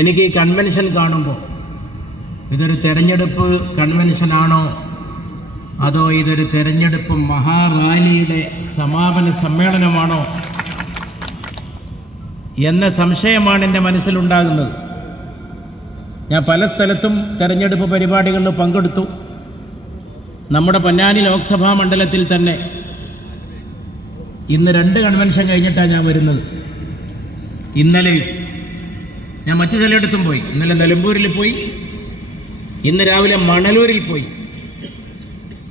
എനിക്ക് ഈ കൺവെൻഷൻ കാണുമ്പോൾ ഇതൊരു തെരഞ്ഞെടുപ്പ് കൺവെൻഷനാണോ അതോ ഇതൊരു തെരഞ്ഞെടുപ്പ് മഹാറാലിയുടെ സമാപന സമ്മേളനമാണോ എന്ന സംശയമാണ് എൻ്റെ മനസ്സിലുണ്ടാകുന്നത്. ഞാൻ പല സ്ഥലത്തും തെരഞ്ഞെടുപ്പ് പരിപാടികളിൽ പങ്കെടുത്തു. നമ്മുടെ പൊന്നാനി ലോക്സഭാ മണ്ഡലത്തിൽ തന്നെ ഇന്ന് 2 കൺവെൻഷൻ കഴിഞ്ഞിട്ടാണ് ഞാൻ വരുന്നത്. ഇന്നലെ ഞാൻ മറ്റു ചിലയിടത്തും പോയി. ഇന്നലെ നിലമ്പൂരിൽ പോയി, ഇന്ന് രാവിലെ മണലൂരിൽ പോയി.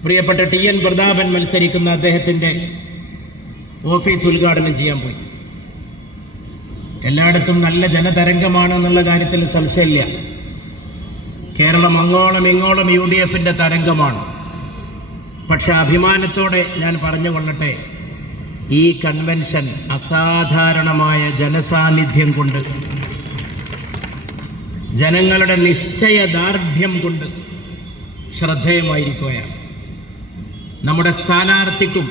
പ്രിയപ്പെട്ട TN പ്രതാപൻ മത്സരിക്കുന്ന അദ്ദേഹത്തിൻ്റെ ഓഫീസ് ഉദ്ഘാടനം ചെയ്യാൻ പോയി. എല്ലായിടത്തും നല്ല ജനതരംഗമാണ് എന്നുള്ള കാര്യത്തിൽ സംശയമില്ല. കേരളം അങ്ങോളം ഇങ്ങോളം UDFൻ്റെ തരംഗമാണ്. പക്ഷെ അഭിമാനത്തോടെ ഞാൻ പറഞ്ഞുകൊള്ളട്ടെ, ഈ കൺവെൻഷൻ അസാധാരണമായ ജനസാന്നിധ്യം കൊണ്ട്, ജനങ്ങളുടെ നിശ്ചയദാർഢ്യം കൊണ്ട് ശ്രദ്ധേയമായിരിക്കുകയാണ്. നമ്മുടെ സ്ഥാനാർത്ഥിക്കും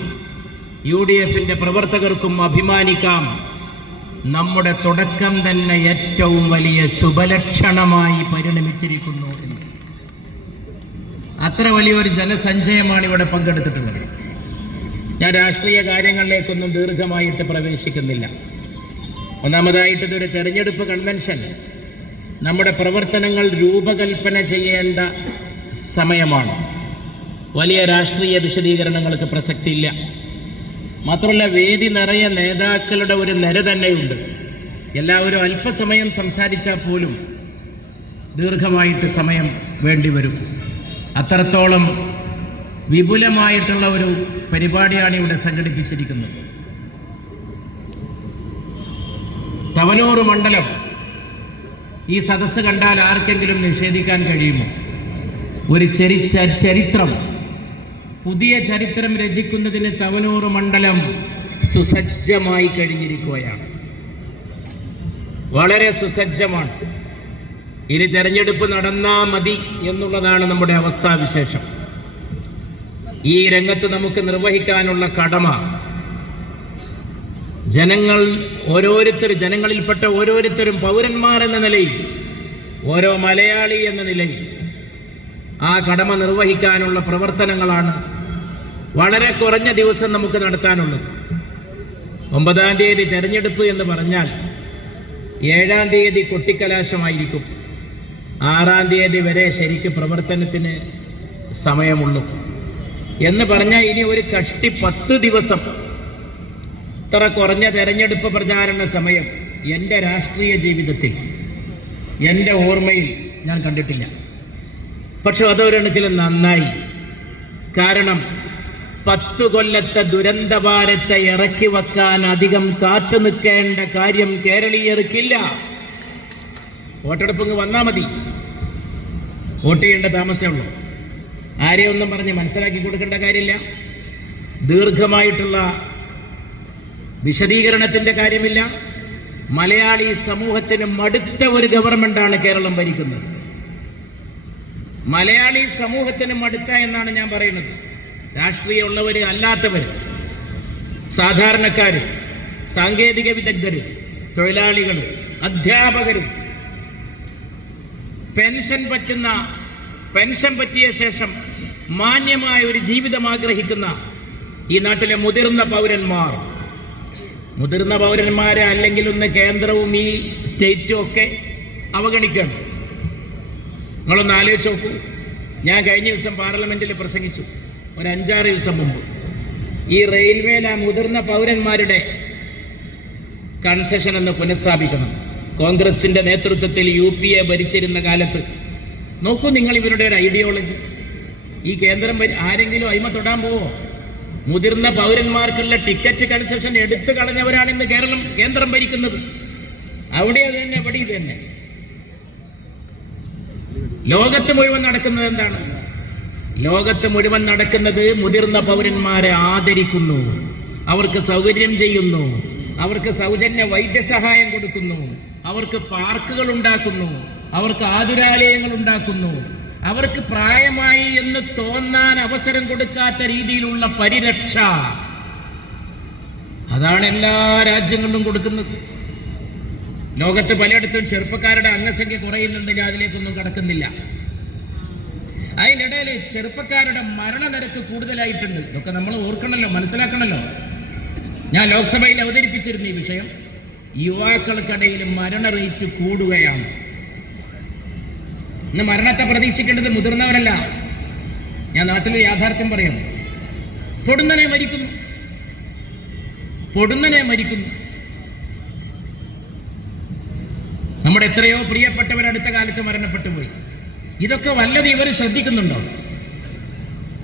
UDFൻ്റെ പ്രവർത്തകർക്കും അഭിമാനിക്കാം, നമ്മുടെ തുടക്കം തന്നെ ഏറ്റവും വലിയ ശുഭലക്ഷണമായി പരിണമിച്ചിരിക്കുന്നു എന്ന്. അത്ര വലിയൊരു ജനസഞ്ചയമാണ് ഇവിടെ പങ്കെടുത്തിട്ടുള്ളത്. ഞാൻ രാഷ്ട്രീയ കാര്യങ്ങളിലേക്കൊന്നും ദീർഘമായിട്ട് പ്രവേശിക്കുന്നില്ല. ഒന്നാമതായിട്ട് ഇതൊരു തെരഞ്ഞെടുപ്പ് കൺവെൻഷൻ, നമ്മുടെ പ്രവർത്തനങ്ങൾ രൂപകൽപ്പന ചെയ്യേണ്ട സമയമാണ്. വലിയ രാഷ്ട്രീയ വിശദീകരണങ്ങൾക്ക് പ്രസക്തിയില്ല. മാത്രമല്ല, വേദി നിറയെ നേതാക്കളുടെ ഒരു നിര തന്നെയുണ്ട്. എല്ലാവരും അല്പസമയം സംസാരിച്ചാൽ പോലും ദീർഘമായിട്ട് സമയം വേണ്ടിവരും. അത്രത്തോളം വിപുലമായിട്ടുള്ള ഒരു പരിപാടിയാണ് ഇവിടെ സംഘടിപ്പിച്ചിരിക്കുന്നത്. തവനൂർ മണ്ഡലം ഈ സദസ്സ് കണ്ടാൽ ആർക്കെങ്കിലും നിഷേധിക്കാൻ കഴിയുമോ? ഒരു ചരിത്രം, പുതിയ ചരിത്രം രചിക്കുന്നതിന് തവനൂർ മണ്ഡലം സുസജ്ജമായി കഴിഞ്ഞിരിക്കുകയാണ്. വളരെ സുസജ്ജമാണ്. ഇനി തെരഞ്ഞെടുപ്പ് നടന്നാൽ മതി എന്നുള്ളതാണ് നമ്മുടെ അവസ്ഥാവിശേഷം. ഈ രംഗത്ത് നമുക്ക് നിർവഹിക്കാനുള്ള കടമ ജനങ്ങളിൽപ്പെട്ട ഓരോരുത്തരും പൗരന്മാരെന്ന നിലയിൽ, ഓരോ മലയാളി എന്ന നിലയിൽ ആ കടമ നിർവഹിക്കാനുള്ള പ്രവർത്തനങ്ങളാണ് വളരെ കുറഞ്ഞ ദിവസം നമുക്ക് നടത്താനുള്ളത്. 9-ാം തീയതി തെരഞ്ഞെടുപ്പ് എന്ന് പറഞ്ഞാൽ 7-ാം തീയതി കൊട്ടിക്കലാശമായിരിക്കും. 6-ാം തീയതി വരെ ശരിക്ക് പ്രവർത്തനത്തിന് സമയമുള്ളൂ എന്ന് പറഞ്ഞാൽ ഇനി ഒരു കഷ്ടി 10 ദിവസം. ഇത്ര കുറഞ്ഞ തെരഞ്ഞെടുപ്പ് പ്രചാരണ സമയം എൻ്റെ രാഷ്ട്രീയ ജീവിതത്തിൽ, എൻ്റെ ഓർമ്മയിൽ ഞാൻ കണ്ടിട്ടില്ല. പക്ഷെ അതൊരെണ്ണക്കിലും നന്നായി. കാരണം 10 കൊല്ലത്തെ ദുരന്തഭാരത്തെ ഇറക്കി വെക്കാൻ അധികം കാത്തു നിൽക്കേണ്ട കാര്യം കേരളീയർക്കില്ല. വോട്ടെടുപ്പ് വന്നാൽ മതി, വോട്ട് ചെയ്യേണ്ട താമസമുള്ളൂ. ആരെയൊന്നും പറഞ്ഞ് മനസ്സിലാക്കി കൊടുക്കേണ്ട കാര്യമില്ല. ദീർഘമായിട്ടുള്ള വിശദീകരണത്തിൻ്റെ കാര്യമില്ല. മലയാളി സമൂഹത്തിന് മടുത്ത ഒരു ഗവൺമെൻറ്റാണ് കേരളം ഭരിക്കുന്നത്. മലയാളി സമൂഹത്തിന് മടുത്ത എന്നാണ് ഞാൻ പറയുന്നത്. രാഷ്ട്രീയമുള്ളവർ, അല്ലാത്തവർ, സാധാരണക്കാർ, സാങ്കേതിക വിദഗ്ധർ, തൊഴിലാളികൾ, അധ്യാപകർ, പെൻഷൻ പറ്റിയ ശേഷം മാന്യമായ ഒരു ജീവിതം ആഗ്രഹിക്കുന്ന ഈ നാട്ടിലെ മുതിർന്ന പൗരന്മാരെ അല്ലെങ്കിൽ ഒന്ന് കേന്ദ്രവും ഈ സ്റ്റേറ്റും ഒക്കെ അവഗണിക്കണം. നിങ്ങളൊന്ന് ആലോചിച്ച് നോക്കൂ. ഞാൻ കഴിഞ്ഞ ദിവസം പാർലമെൻറ്റിൽ പ്രസംഗിച്ചു, ഒരു 5-6 ദിവസം മുമ്പ്. ഈ റെയിൽവേയിൽ ആ മുതിർന്ന പൗരന്മാരുടെ കൺസെഷൻ എന്ന് പുനഃസ്ഥാപിക്കണം. കോൺഗ്രസിൻ്റെ നേതൃത്വത്തിൽ UPA ഭരിച്ചിരുന്ന കാലത്ത് നോക്കൂ നിങ്ങൾ ഇവരുടെ ഒരു ഐഡിയോളജി. ഈ കേന്ദ്രം ആരെങ്കിലും അയിമ തൊടാൻ പോവോ? മുതിർന്ന പൗരന്മാർക്കുള്ള ടിക്കറ്റ് കൺസെഷൻ എടുത്തു കളഞ്ഞവരാണ് ഇന്ന് കേന്ദ്രം ഭരിക്കുന്നത്. അവിടെ അത് തന്നെ, ഇവിടെ ഇത് തന്നെ. ലോകത്ത് മുഴുവൻ നടക്കുന്നത് എന്താണ്? ലോകത്ത് മുഴുവൻ നടക്കുന്നത് മുതിർന്ന പൗരന്മാരെ ആദരിക്കുന്നു, അവർക്ക് സൗകര്യം ചെയ്യുന്നു, അവർക്ക് സൗജന്യ വൈദ്യസഹായം കൊടുക്കുന്നു, അവർക്ക് പാർക്കുകൾ ഉണ്ടാക്കുന്നു, അവർക്ക് ആതുരാലയങ്ങൾ ഉണ്ടാക്കുന്നു, അവർക്ക് പ്രായമായി എന്ന് തോന്നാൻ അവസരം കൊടുക്കാത്ത രീതിയിലുള്ള പരിരക്ഷ. അതാണ് എല്ലാ രാജ്യങ്ങളിലും കൊടുക്കുന്നത്. ലോകത്ത് പലയിടത്തും ചെറുപ്പക്കാരുടെ അംഗസംഖ്യ കുറയുന്നുണ്ടെങ്കിൽ അതിലേക്കൊന്നും കടക്കുന്നില്ല. അതിനിടയിൽ ചെറുപ്പക്കാരുടെ മരണനിരക്ക് കൂടുതലായിട്ടുണ്ട്. ഇതൊക്കെ നമ്മൾ ഓർക്കണമല്ലോ, മനസ്സിലാക്കണമല്ലോ. ഞാൻ ലോക്സഭയിൽ അവതരിപ്പിച്ചിരുന്ന ഈ വിഷയം. യുവാക്കൾക്കിടയിൽ മരണ റേറ്റ് കൂടുകയാണ്. ഇന്ന് മരണത്തെ പ്രതീക്ഷിക്കേണ്ടത് മുതിർന്നവരല്ല. ഞാൻ നാട്ടിൽ യാഥാർത്ഥ്യം പറയാം. പൊടുന്നനെ മരിക്കുന്നു. നമ്മുടെ എത്രയോ പ്രിയപ്പെട്ടവർ അടുത്ത കാലത്ത് മരണപ്പെട്ടു പോയി. ഇതൊക്കെ വല്ലതും ഇവർ ശ്രദ്ധിക്കുന്നുണ്ടോ?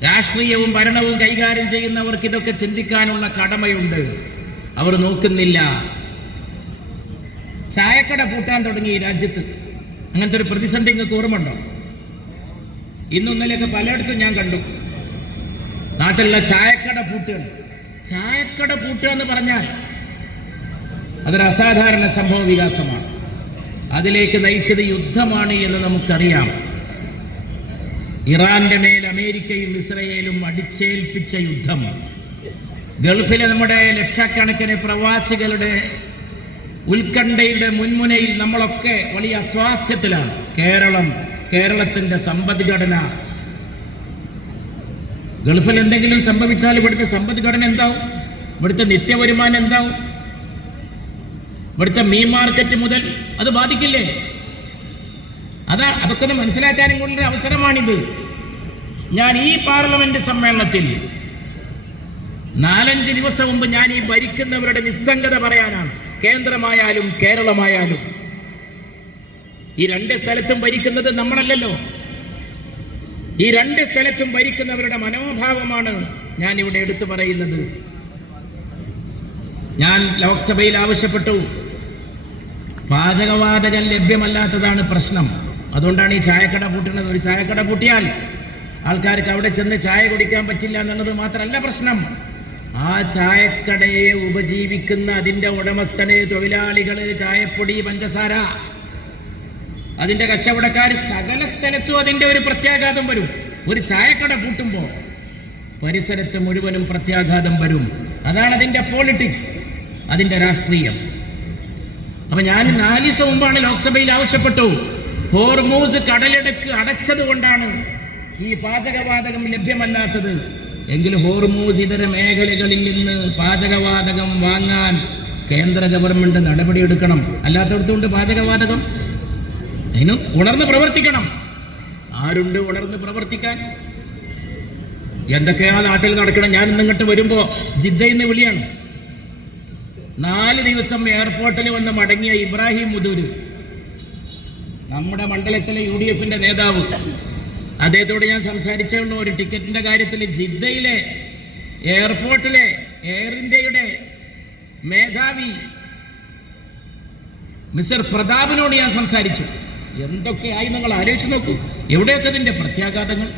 രാഷ്ട്രീയവും ഭരണവും കൈകാര്യം ചെയ്യുന്നവർക്ക് ഇതൊക്കെ ചിന്തിക്കാനുള്ള കടമയുണ്ട്. അവർ നോക്കുന്നില്ല. ചായക്കട പൂട്ടാൻ തുടങ്ങി ഈ രാജ്യത്ത്. അങ്ങനത്തെ ഒരു പ്രതിസന്ധി നിങ്ങൾക്ക് ഓർമ്മയുണ്ടോ? ഇന്നൊന്നിലൊക്കെ പലയിടത്തും ഞാൻ കണ്ടു. നാട്ടിലുള്ള ചായക്കട പൂട്ടുകൾ. ചായക്കട പൂട്ടുക എന്ന് പറഞ്ഞാൽ അതൊരു അസാധാരണ സംഭവ വികാസമാണ്. അതിലേക്ക് നയിച്ചത് യുദ്ധമാണ് എന്ന് നമുക്കറിയാം. ഇറാന്റെ മേൽ അമേരിക്കയും ഇസ്രയേലും അടിച്ചേൽപ്പിച്ച യുദ്ധം. ഗൾഫിലെ നമ്മുടെ ലക്ഷക്കണക്കിന് പ്രവാസികളുടെ ഉത്കണ്ഠയുടെ മുൻമുനയിൽ നമ്മളൊക്കെ വലിയ അസ്വാസ്ഥ്യത്തിലാണ്. കേരളത്തിന്റെ സമ്പദ്ഘടന. ഗൾഫിൽ എന്തെങ്കിലും സംഭവിച്ചാൽ ഇവിടുത്തെ സമ്പദ്ഘടന എന്താവും? ഇവിടുത്തെ നിത്യവരുമാനം എന്താവും? ഇവിടുത്തെ മീൻ മാർക്കറ്റ് മുതൽ അത് ബാധിക്കില്ലേ? അതൊക്കെ ഒന്ന് മനസ്സിലാക്കാനും കൊണ്ടൊരു അവസരമാണിത്. ഞാൻ ഈ പാർലമെന്റ് സമ്മേളനത്തിൽ 4-5 ദിവസം മുമ്പ് ഞാൻ ഈ ഭരിക്കുന്നവരുടെ നിസ്സംഗത പറയാനാണ്. കേന്ദ്രമായാലും കേരളമായാലും ഈ 2 സ്ഥലത്തും ഭരിക്കുന്നത് നമ്മളല്ലല്ലോ. ഈ 2 സ്ഥലത്തും ഭരിക്കുന്നവരുടെ മനോഭാവമാണ് ഞാൻ ഇവിടെ എടുത്തു പറയുന്നത്. ഞാൻ ലോക്സഭയിൽ ആവശ്യപ്പെട്ടു, പാചകവാതകം ലഭ്യമല്ലാത്തതാണ് പ്രശ്നം. അതുകൊണ്ടാണ് ഈ ചായക്കട പൂട്ടുന്നത്. ഒരു ചായക്കട പൂട്ടിയാൽ ആൾക്കാർക്ക് അവിടെ ചെന്ന് ചായ കുടിക്കാൻ പറ്റില്ല എന്നുള്ളത് മാത്രമല്ല പ്രശ്നം. ആ ചായക്കടയെ ഉപജീവിക്കുന്ന അതിൻ്റെ ഉടമസ്ഥന്, തൊഴിലാളികള്, ചായപ്പൊടി, പഞ്ചസാര, അതിൻ്റെ കച്ചവടക്കാർ, സകല സ്ഥലത്തും അതിൻ്റെ ഒരു പ്രത്യാഘാതം വരും. ഒരു ചായക്കട പൂട്ടുമ്പോൾ പരിസരത്ത് മുഴുവനും പ്രത്യാഘാതം വരും. അതാണ് അതിൻ്റെ പോളിറ്റിക്സ്, അതിൻ്റെ രാഷ്ട്രീയം. അപ്പൊ ഞാൻ 4 ദിവസം മുമ്പാണ് ലോക്സഭയിൽ ആവശ്യപ്പെട്ടു, ഹോർമൂസ് കടലിടുക്ക് അടച്ചത് കൊണ്ടാണ് ഈ പാചകവാതകം ലഭ്യമല്ലാത്തത്. എങ്കിൽ ഹോർമൂസ് ഇതര മേഖലകളിൽ നിന്ന് പാചകവാതകം വാങ്ങാൻ കേന്ദ്ര ഗവൺമെന്റ് നടപടിയെടുക്കണം. അല്ലാത്തടത്തുകൊണ്ട് പാചകവാതകം അതിന് ഉണർന്ന് പ്രവർത്തിക്കണം. ആരുണ്ട് ഉണർന്ന് പ്രവർത്തിക്കാൻ? എന്തൊക്കെയാ നാട്ടിൽ നടക്കണം. ഞാൻ ഇന്നിങ്ങോട്ട് വരുമ്പോ ജിദ്ദയിൽ നിന്ന് വിളിയാണ്. 4 ദിവസം എയർപോർട്ടിൽ വന്ന് മടങ്ങിയ ഇബ്രാഹിം മുദൂര്, നമ്മുടെ മണ്ഡലത്തിലെ UDFന്റെ നേതാവ്, അദ്ദേഹത്തോട് ഞാൻ സംസാരിച്ചേ ഉള്ളൂ ഒരു ടിക്കറ്റിന്റെ കാര്യത്തിൽ. ജിദ്ദയിലെ എയർപോർട്ടിലെ എയർ ഇന്ത്യയുടെ മേധാവി മിസ്റ്റർ പ്രതാപിനോട് ഞാൻ സംസാരിച്ചു. എന്തൊക്കെയായി നിങ്ങൾ ആലോചിച്ച് നോക്കൂ. എവിടെയൊക്കെ ഇതിന്റെ പ്രത്യാഘാതങ്ങൾ.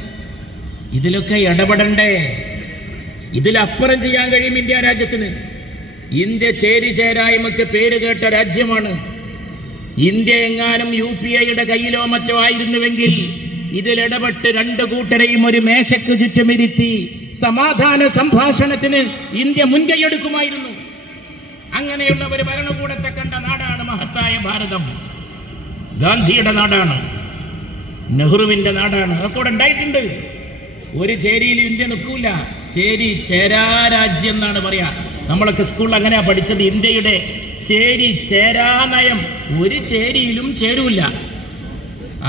ഇതിലൊക്കെ ഇടപെടണ്ടേ? ഇതിലപ്പുറം ചെയ്യാൻ കഴിയും ഇന്ത്യ രാജ്യത്തിന്. ഇന്ത്യ ചേരിചേരായ്മക്ക് പേര് കേട്ട രാജ്യമാണ്. ഇന്ത്യ എങ്ങാനും UPAയുടെ കയ്യിലോ മറ്റോ ആയിരുന്നുവെങ്കിൽ ഇതിലിടപെട്ട് 2 കൂട്ടരെയും ഒരു മേശയ്ക്ക് ചുറ്റുമിരുത്തി സമാധാന സംഭാഷണത്തിന് ഇന്ത്യ മുൻകൈയെടുക്കുമായിരുന്നു. അങ്ങനെയുള്ള ഒരു ഭരണകൂടത്തെ കണ്ട നാടാണ് മഹത്തായ ഭാരതം. ഗാന്ധിയുടെ നാടാണ്, നെഹ്റുവിന്റെ നാടാണ്. അതൊക്കെ ഇവിടെ ഉണ്ടായിട്ടുണ്ട്. ഒരു ചേരിയിൽ ഇന്ത്യ നിൽക്കൂല. ചേരാരാജ്യം എന്നാണ് പറയാ. നമ്മളൊക്കെ സ്കൂളിൽ അങ്ങനെയാ പഠിച്ചത്. ഇന്ത്യയുടെ ചേരാനയം. ഒരു ചേരിയിലും ചേരൂല.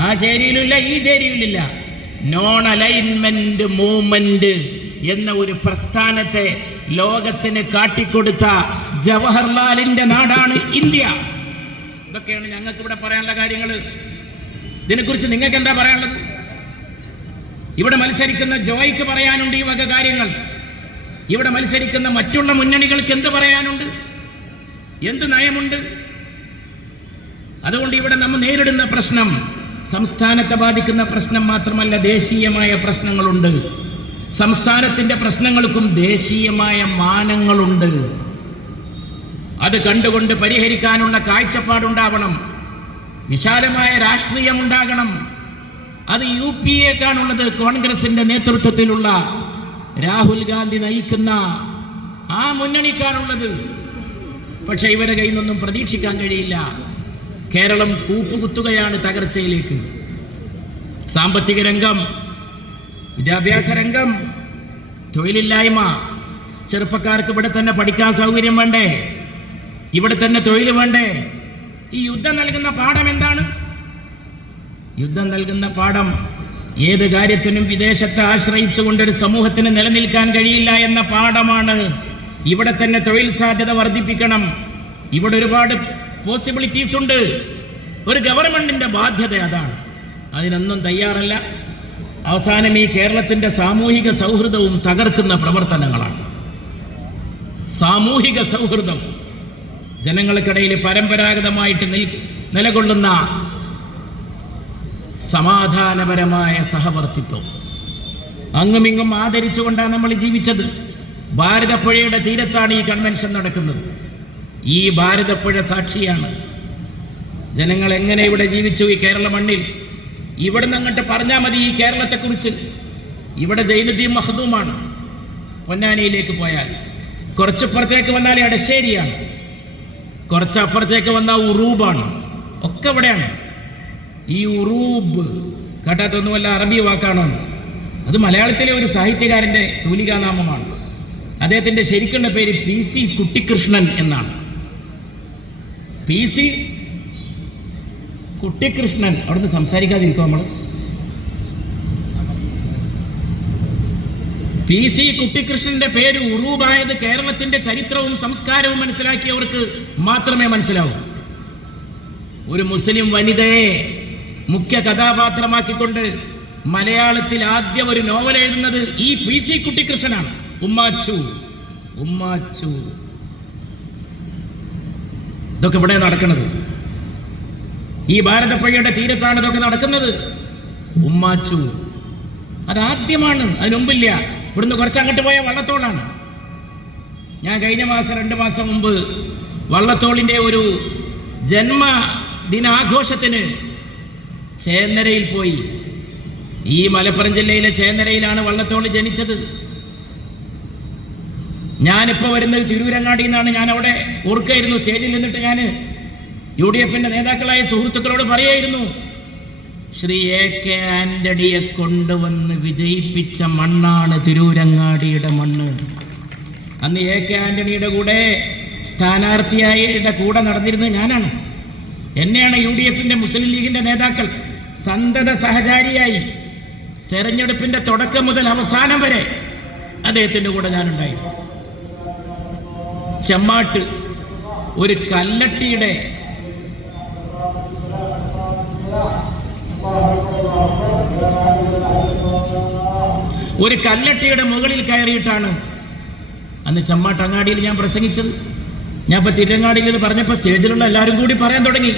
ആ ചേരിയിലില്ല, ഈ ചേരിയിലില്ല. നോൺ അലൈൻമെന്റ് മൂവ്മെന്റ് എന്ന ഒരു പ്രസ്ഥാനത്തെ ലോകത്തിന് കാട്ടിക്കൊടുത്ത ജവഹർലാലിന്റെ നാടാണ് ഇന്ത്യ. ഇതൊക്കെയാണ് ഞങ്ങൾക്ക് ഇവിടെ പറയാനുള്ള കാര്യങ്ങൾ. ഇതിനെക്കുറിച്ച് നിങ്ങൾക്ക് എന്താ പറയാനുള്ളത്? ഇവിടെ മത്സരിക്കുന്ന ജോയ്ക്ക് പറയാനുണ്ട് ഈ വക കാര്യങ്ങൾ. ഇവിടെ മത്സരിക്കുന്ന മറ്റുള്ള മുന്നണികൾക്ക് എന്ത് പറയാനുണ്ട്? എന്ത് നയമുണ്ട്? അതുകൊണ്ട് ഇവിടെ നമ്മൾ നേരിടുന്ന പ്രശ്നം സംസ്ഥാനത്തെ ബാധിക്കുന്ന പ്രശ്നം മാത്രമല്ല, ദേശീയമായ പ്രശ്നങ്ങളുണ്ട്. സംസ്ഥാനത്തിന്റെ പ്രശ്നങ്ങൾക്കും ദേശീയമായ മാനങ്ങളുണ്ട്. അത് കണ്ടുകൊണ്ട് പരിഹരിക്കാനുള്ള കാഴ്ചപ്പാടുണ്ടാവണം. വിശാലമായ രാഷ്ട്രീയം ഉണ്ടാകണം. അത് UPAക്കാണുള്ളത്. കോൺഗ്രസിന്റെ നേതൃത്വത്തിലുള്ള രാഹുൽ ഗാന്ധി നയിക്കുന്ന ആ മുന്നണിക്കാണുള്ളത്. പക്ഷെ ഇവരെ കയ്യിൽ നിന്നൊന്നും പ്രതീക്ഷിക്കാൻ കഴിയില്ല. കേരളം കൂപ്പുകുത്തുകയാണ് തകർച്ചയിലേക്ക്. സാമ്പത്തിക രംഗം, വിദ്യാഭ്യാസ രംഗം, തൊഴിലില്ലായ്മ. ചെറുപ്പക്കാർക്ക് ഇവിടെ തന്നെ പഠിക്കാൻ സൗകര്യം വേണ്ടേ? ഇവിടെ തന്നെ തൊഴിൽ വേണ്ടേ? ഈ യുദ്ധം നൽകുന്ന പാഠം എന്താണ്? യുദ്ധം നൽകുന്ന പാഠം ഏത് കാര്യത്തിനും വിദേശത്തെ ആശ്രയിച്ചുകൊണ്ടൊരു സമൂഹത്തിന് നിലനിൽക്കാൻ കഴിയില്ല എന്ന പാഠമാണ്. ഇവിടെ തന്നെ തൊഴിൽ സാധ്യത വർദ്ധിപ്പിക്കണം. ഇവിടെ ഒരുപാട് പോസിബിലിറ്റീസ് ഉണ്ട്. ഒരു ഗവൺമെന്റിന്റെ ബാധ്യത അതാണ്. അതിനൊന്നും തയ്യാറല്ല. അവസാനം ഈ കേരളത്തിന്റെ സാമൂഹിക സൗഹൃദവും തകർക്കുന്ന പ്രവർത്തനങ്ങളാണ്. സാമൂഹിക സൗഹൃദം, ജനങ്ങൾക്കിടയിൽ പരമ്പരാഗതമായിട്ട് നിലകൊള്ളുന്ന സമാധാനപരമായ സഹവർത്തിത്വം അങ്ങുമിങ്ങും ആദരിച്ചുകൊണ്ടാണ് നമ്മൾ ജീവിച്ചത്. ഭാരതപ്പുഴയുടെ തീരത്താണ് ഈ കൺവെൻഷൻ നടക്കുന്നത്. ഈ ഭാരതപ്പുഴ സാക്ഷിയാണ്. ജനങ്ങൾ എങ്ങനെ ഇവിടെ ജീവിച്ചു ഈ കേരള മണ്ണിൽ. ഇവിടെ നിന്ന് അങ്ങോട്ട് പറഞ്ഞാൽ മതി ഈ കേരളത്തെക്കുറിച്ച്. ഇവിടെ ജൈനുദ്ദീൻ മഖ്ദൂമാണ്. പൊന്നാനിയിലേക്ക് പോയാൽ കുറച്ചപ്പുറത്തേക്ക് വന്നാൽ എടശ്ശേരിയാണ്, കുറച്ചപ്പുറത്തേക്ക് വന്നാൽ ഉറൂബാണ്. ഒക്കെ ഇവിടെയാണ്. ഈ ഉറൂബ് കേട്ടാത്തൊന്നുമല്ല അറബി വാക്കാണോ? അത് മലയാളത്തിലെ ഒരു സാഹിത്യകാരൻ്റെ തൂലികാനാമമാണ്. അദ്ദേഹത്തിൻ്റെ ശരിക്കുള്ള പേര് PC കുട്ടിക്കൃഷ്ണൻ എന്നാണ്. PC കുട്ടിക്കൃഷ്ണൻ. അവിടുന്ന് സംസാരിക്കാതിരിക്കും നമ്മൾ. PC കുട്ടിക്കൃഷ്ണന്റെ പേര് ഉറൂബായത് കേരളത്തിന്റെ ചരിത്രവും സംസ്കാരവും മനസ്സിലാക്കിയവർക്ക് മാത്രമേ മനസ്സിലാവൂ. ഒരു മുസ്ലിം വനിതയെ മുഖ്യ കഥാപാത്രമാക്കിക്കൊണ്ട് മലയാളത്തിൽ ആദ്യം ഒരു നോവൽ എഴുതുന്നത് ഈ PC കുട്ടിക്കൃഷ്ണനാണ്. ഉമ്മാച്ചു. ഇതൊക്കെ ഇവിടെ നടക്കുന്നത്. ഈ ഭാരതപ്പുഴയുടെ തീരത്താണ് ഇതൊക്കെ നടക്കുന്നത്. ഉമ്മാച്ചു അതാദ്യമാണ്, അതിന് മുമ്പില്ല. ഇവിടുന്ന് കുറച്ചങ്ങോട്ട് പോയ വള്ളത്തോളാണ്. ഞാൻ കഴിഞ്ഞ മാസം 2 മാസം മുമ്പ് വള്ളത്തോളിൻ്റെ ഒരു ജന്മദിനാഘോഷത്തിന് ചേന്നരയിൽ പോയി. ഈ മലപ്പുറം ജില്ലയിലെ ചേന്നരയിലാണ് വള്ളത്തോൾ ജനിച്ചത്. ഞാനിപ്പോൾ വരുന്നത് തിരൂരങ്ങാടിയിൽ നിന്നാണ്. ഞാൻ അവിടെ ഓർക്കായിരുന്നു. സ്റ്റേജിൽ നിന്നിട്ട് ഞാൻ UDF-ന്റെ നേതാക്കളായ സുഹൃത്തുക്കളോട് പറയായിരുന്നു, ശ്രീ AK ആന്റണിയെ കൊണ്ടുവന്ന് വിജയിപ്പിച്ച മണ്ണാണ് തിരൂരങ്ങാടിയുടെ മണ്ണ്. അന്ന് AK ആന്റണിയുടെ കൂടെ സ്ഥാനാർത്ഥിയായുടെ കൂടെ നടന്നിരുന്നത് ഞാനാണ്. എന്നെയാണ് UDF-ന്റെ മുസ്ലിം ലീഗിന്റെ നേതാക്കൾ സന്തത സഹചാരിയായി തെരഞ്ഞെടുപ്പിന്റെ തുടക്കം മുതൽ അവസാനം വരെ അദ്ദേഹത്തിൻ്റെ കൂടെ ഞാനുണ്ടായിരുന്നു. ചെമ്മാട്ട് ഒരു കല്ലട്ടിയുടെ മുകളിൽ കയറിയിട്ടാണ് അന്ന് ചെമ്മാട്ടങ്ങാടിയിൽ ഞാൻ പ്രസംഗിച്ചത്. ഞാൻ ഇപ്പോൾ തിരുരങ്ങാടിയിൽ ഇത് പറഞ്ഞപ്പോൾ സ്റ്റേജിലുള്ള എല്ലാവരും കൂടി പറയാൻ തുടങ്ങി.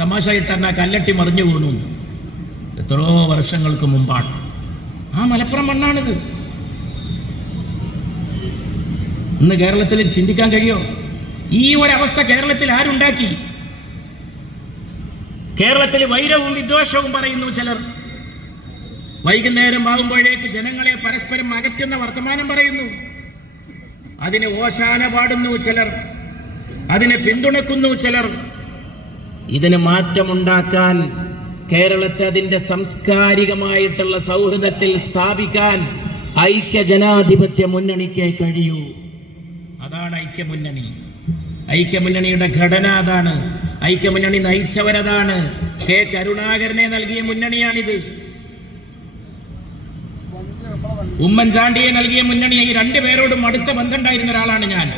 തമാശയായിട്ടാണ് ആ കല്ലട്ടി മറിഞ്ഞു വീണു. എത്രയോ വർഷങ്ങൾക്ക് മുമ്പാണ്. ആ മലപ്പുറം മണ്ണാണിത്. ഇന്ന് കേരളത്തിൽ ചിന്തിക്കാൻ കഴിയോ? ഈ ഒരവസ്ഥ കേരളത്തിൽ ആരുണ്ടാക്കി? കേരളത്തിൽ വൈരവും വിദ്വേഷവും പറയുന്നു ചിലർ. വൈകുന്നേരം ആകുമ്പോഴേക്ക് ജനങ്ങളെ പരസ്പരം അകറ്റുന്ന വർത്തമാനം പറയുന്നു. അതിന് ഓശാന പാടുന്നു ചിലർ, അതിനെ പിന്തുണക്കുന്നു ചിലർ. ഇതിന് മാറ്റമുണ്ടാക്കാൻ, കേരളത്തെ അതിൻ്റെ സാംസ്കാരികമായിട്ടുള്ള സൗഹൃദത്തിൽ സ്ഥാപിക്കാൻ ഐക്യജനാധിപത്യ മുന്നണിക്ക് കഴിയൂ. അതാണ് ഐക്യമുന്നണി. ഐക്യമുന്നണിയുടെ ഘടന അതാണ്. ഐക്യമുന്നണി നയിച്ചവരതാണ്. കെ കരുണാകരനെ നൽകിയ മുന്നണിയാണിത്. ഉമ്മൻചാണ്ടിയെ നൽകിയ മുന്നണി. ഈ 2 പേരോടും അടുത്ത ബന്ധമുണ്ടായിരുന്ന ഒരാളാണ് ഞാൻ.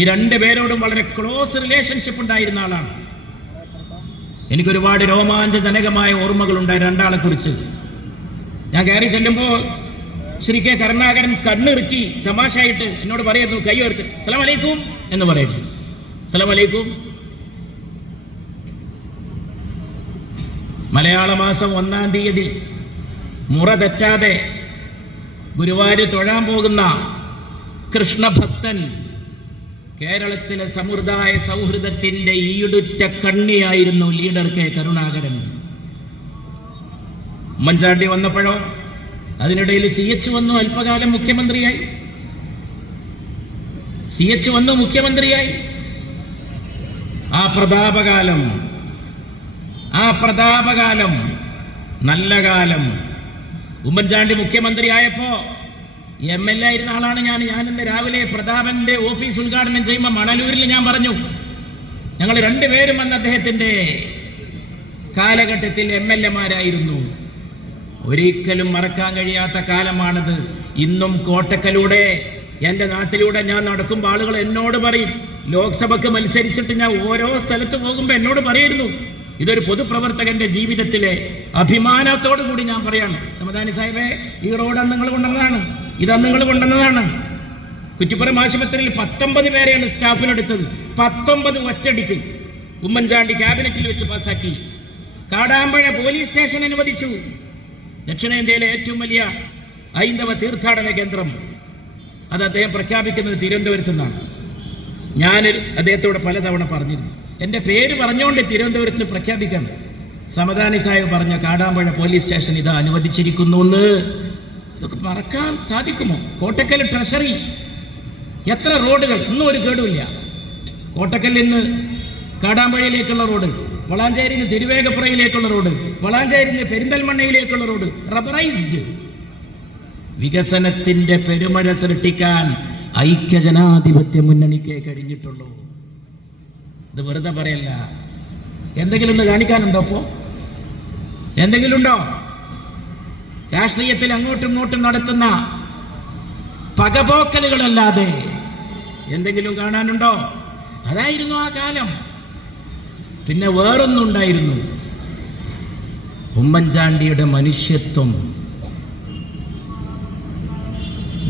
ഈ 2 പേരോടും വളരെ ക്ലോസ് റിലേഷൻഷിപ്പ് ഉണ്ടായിരുന്ന ആളാണ്. എനിക്കൊരുപാട് രോമാഞ്ചജനകമായ ഓർമ്മകളുണ്ടായി 2 ആളെ കുറിച്ച്. ഞാൻ കയറി ചെല്ലുമ്പോൾ ശ്രീ കെ കരുണാകരൻ കണ്ണിറുക്കി തമാശയായിട്ട് എന്നോട് പറയുന്നു, കൈ ഉയർത്ത് സലാം അലൈക്കും എന്ന് പറയുന്നു. സലാം അലൈക്കും. മലയാള മാസം 1-ാം തീയതി മുറ തെറ്റാതെ ഗുരുവായൂർ തൊഴാൻ പോകുന്ന കൃഷ്ണഭക്തൻ കേരളത്തിലെ സമുദായ സൗഹൃദത്തിന്റെ ഈടുറ്റ കണ്ണിയായിരുന്നു ലീഡർ കെ കരുണാകരൻ. ഉമ്മൻചാണ്ടി വന്നപ്പോഴോ അതിനിടയിൽ CH വന്നു, അല്പകാലം മുഖ്യമന്ത്രിയായി. CH വന്നു, മുഖ്യമന്ത്രിയായി. ആ പ്രതാപകാലം നല്ല കാലം. ഉമ്മൻചാണ്ടി മുഖ്യമന്ത്രിയായപ്പോ MLA ആയിരുന്ന ആളാണ് ഞാനിന്ന് രാവിലെ പ്രതാപന്റെ ഓഫീസ് ഉദ്ഘാടനം ചെയ്യുമ്പോൾ മണലൂരിൽ ഞാൻ പറഞ്ഞു, ഞങ്ങൾ രണ്ടുപേരും അന്ന് അദ്ദേഹത്തിന്റെ കാലഘട്ടത്തിൽ MLA-മാരായിരുന്നു. ഒരിക്കലും മറക്കാൻ കഴിയാത്ത കാലമാണത്. ഇന്നും കോട്ടക്കലൂടെ എൻ്റെ നാട്ടിലൂടെ ഞാൻ നടക്കുമ്പോൾ ആളുകൾ എന്നോട് പറയും, ലോക്സഭയ്ക്ക് മത്സരിച്ചിട്ട് ഞാൻ ഓരോ സ്ഥലത്ത് പോകുമ്പോൾ എന്നോട് പറയായിരുന്നു, ഇതൊരു പൊതുപ്രവർത്തകന്റെ ജീവിതത്തിലെ അഭിമാനത്തോടു കൂടി ഞാൻ പറയാണ്, സമദാനി സാഹിബേ, ഈ റോഡ് അന്ന് നിങ്ങൾ കൊണ്ടുവന്നതാണ്, ഇതന്ന് നിങ്ങൾ കൊണ്ടുവന്നതാണ്. കുറ്റിപ്പുറം ആശുപത്രിയിൽ 19 പേരെയാണ് സ്റ്റാഫിനെടുത്തത്. 19 ഒറ്റടിക്ക് ഉമ്മൻചാണ്ടി ക്യാബിനറ്റിൽ വെച്ച് പാസാക്കി. കാടാമ്പഴ പോലീസ് സ്റ്റേഷൻ അനുവദിച്ചു. ദക്ഷിണേന്ത്യയിലെ ഏറ്റവും വലിയ ഹൈന്ദവ തീർത്ഥാടന കേന്ദ്രം. അത് അദ്ദേഹം പ്രഖ്യാപിക്കുന്നത് തിരുവനന്തപുരത്തു നിന്നാണ്. ഞാൻ അദ്ദേഹത്തോട് പലതവണ പറഞ്ഞിരുന്നു, എൻ്റെ പേര് പറഞ്ഞുകൊണ്ട് തിരുവനന്തപുരത്ത് പ്രഖ്യാപിക്കണം. സമദാനി സാഹിബ് പറഞ്ഞ കാടാമ്പഴ പോലീസ് സ്റ്റേഷൻ ഇതാ അനുവദിച്ചിരിക്കുന്നു എന്ന്. ഇതൊക്കെ മറക്കാൻ സാധിക്കുമോ? കോട്ടക്കൽ ട്രഷറി, എത്ര റോഡുകൾ, ഒന്നും ഒരു കേടുമില്ല. കോട്ടക്കലിൽ നിന്ന് കാടാമ്പഴയിലേക്കുള്ള റോഡ്, വളാഞ്ചേരിയിൽ നിന്ന് തിരുവേഗപ്പുറയിലേക്കുള്ള റോഡ്, വളാഞ്ചേരിയിൽ നിന്ന് പെരിന്തൽമണ്ണയിലേക്കുള്ള റോഡ് റബ്ബറൈസ്ഡ്. വികസനത്തിന്റെ പെരുമഴ സൃഷ്ടിക്കാൻ ഐക്യജനാധിപത്യ മുന്നണിക്കേ കഴിഞ്ഞിട്ടുള്ളൂ. ഇത് വെറുതെ പറയല്ല. എന്തെങ്കിലും ഒന്ന് കാണിക്കാനുണ്ടോ? അപ്പോ എന്തെങ്കിലും ഉണ്ടോ? രാഷ്ട്രീയത്തിൽ അങ്ങോട്ടും ഇങ്ങോട്ടും നടത്തുന്ന പകപോക്കലുകളല്ലാതെ എന്തെങ്കിലും കാണാനുണ്ടോ? അതായിരുന്നു ആ കാലം. പിന്നെ വേറൊന്നുണ്ടായിരുന്നു, ഉമ്മൻചാണ്ടിയുടെ മനുഷ്യത്വം.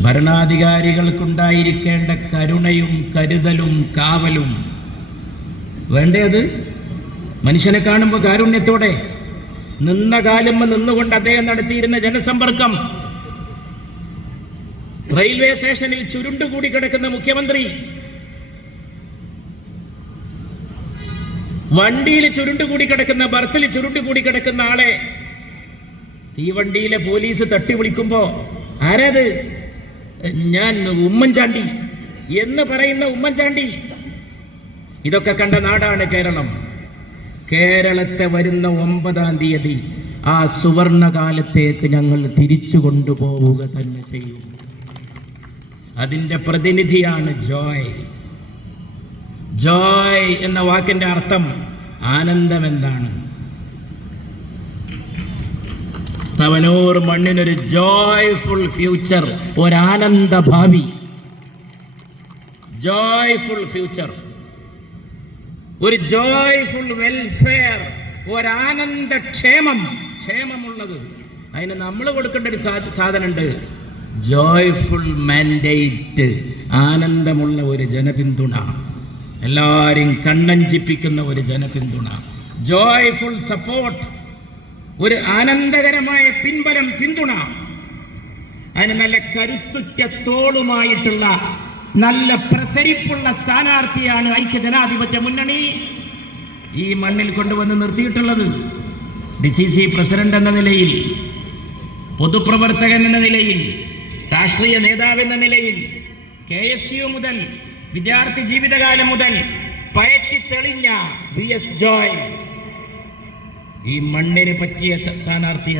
ഭരണാധികാരികൾക്കുണ്ടായിരിക്കേണ്ട കരുണയും കരുതലും കാവലും വേണ്ടേ? അത് മനുഷ്യനെ കാണുമ്പോൾ കാരുണ്യത്തോടെ നിന്ന കാലം നിന്നുകൊണ്ട് അദ്ദേഹം നടത്തിയിരുന്ന ജനസമ്പർക്കം. റെയിൽവേ സ്റ്റേഷനിൽ ചുരുണ്ടുകൂടി കിടക്കുന്ന മുഖ്യമന്ത്രി, വണ്ടിയിൽ ചുരുണ്ടുകൂടി കിടക്കുന്ന, ബർത്തിൽ ചുരുണ്ടുകൂടി കിടക്കുന്ന ആളെ തീവണ്ടിയിലെ പോലീസ് തട്ടി വിളിക്കുമ്പോ ആരാത്? ഞാൻ ഉമ്മൻചാണ്ടി എന്ന് പറയുന്ന ഉമ്മൻചാണ്ടി. ഇതൊക്കെ കണ്ട നാടാണ് കേരളം. കേരളത്തെ വരുന്ന 9-ാം തീയതി ആ സുവർണകാലത്തേക്ക് ഞങ്ങൾ തിരിച്ചു കൊണ്ടുപോവുക തന്നെ ചെയ്യും. അതിൻ്റെ പ്രതിനിധിയാണ് ജോയ്. ജോയ് എന്ന വാക്കിന്റെ അർത്ഥം ആനന്ദം എന്താണ്? തവനൂർ മണ്ണിനൊരു ജോയ്ഫുൾ ഫ്യൂച്ചർ, ഒരാനന്ദ ഭാവി. ജോയ്ഫുൾ ഫ്യൂച്ചർ, ഒരു ജോയ്ഫുൾ വെൽഫെയർ, ഒരാനന്ദക്ഷേമം, ക്ഷേമമുള്ളത്. അതിന് നമ്മൾ കൊടുക്കേണ്ട ഒരു സാധനമുണ്ട്, ജോയ്ഫുൾ മാൻഡേറ്റ്, ആനന്ദമുള്ള ഒരു ജനപിന്തുണ, എല്ലാവരെയും കണ്ണഞ്ചിപ്പിക്കുന്ന ഒരു ജനപിന്തുണ. ജോയ്ഫുൾ സപ്പോർട്ട്, ഒരു ആനന്ദകരമായ പിൻബലം, പിന്തുണ. അതിന് നല്ല കരുത്തുറ്റ തോളുമായിട്ടുള്ള നല്ല പ്രസരിപ്പുള്ള സ്ഥാനാർത്ഥിയാണ് ഐക്യജനാധിപത്യ മുന്നണി ഈ മണ്ണിൽ കൊണ്ടുവന്ന് നിർത്തിയിട്ടുള്ളത്. DCC പ്രസിഡന്റ് എന്ന നിലയിൽ, പൊതുപ്രവർത്തകൻ എന്ന നിലയിൽ, രാഷ്ട്രീയ നേതാവ് എന്ന നിലയിൽ, KSU മുതൽ വിദ്യാർത്ഥി ജീവിതകാലം മുതൽ പയറ്റി തെളിഞ്ഞ VS ജോയ് ഈ മണ്ണിന് പറ്റിയ സ്ഥാനാർത്ഥിയാണ്.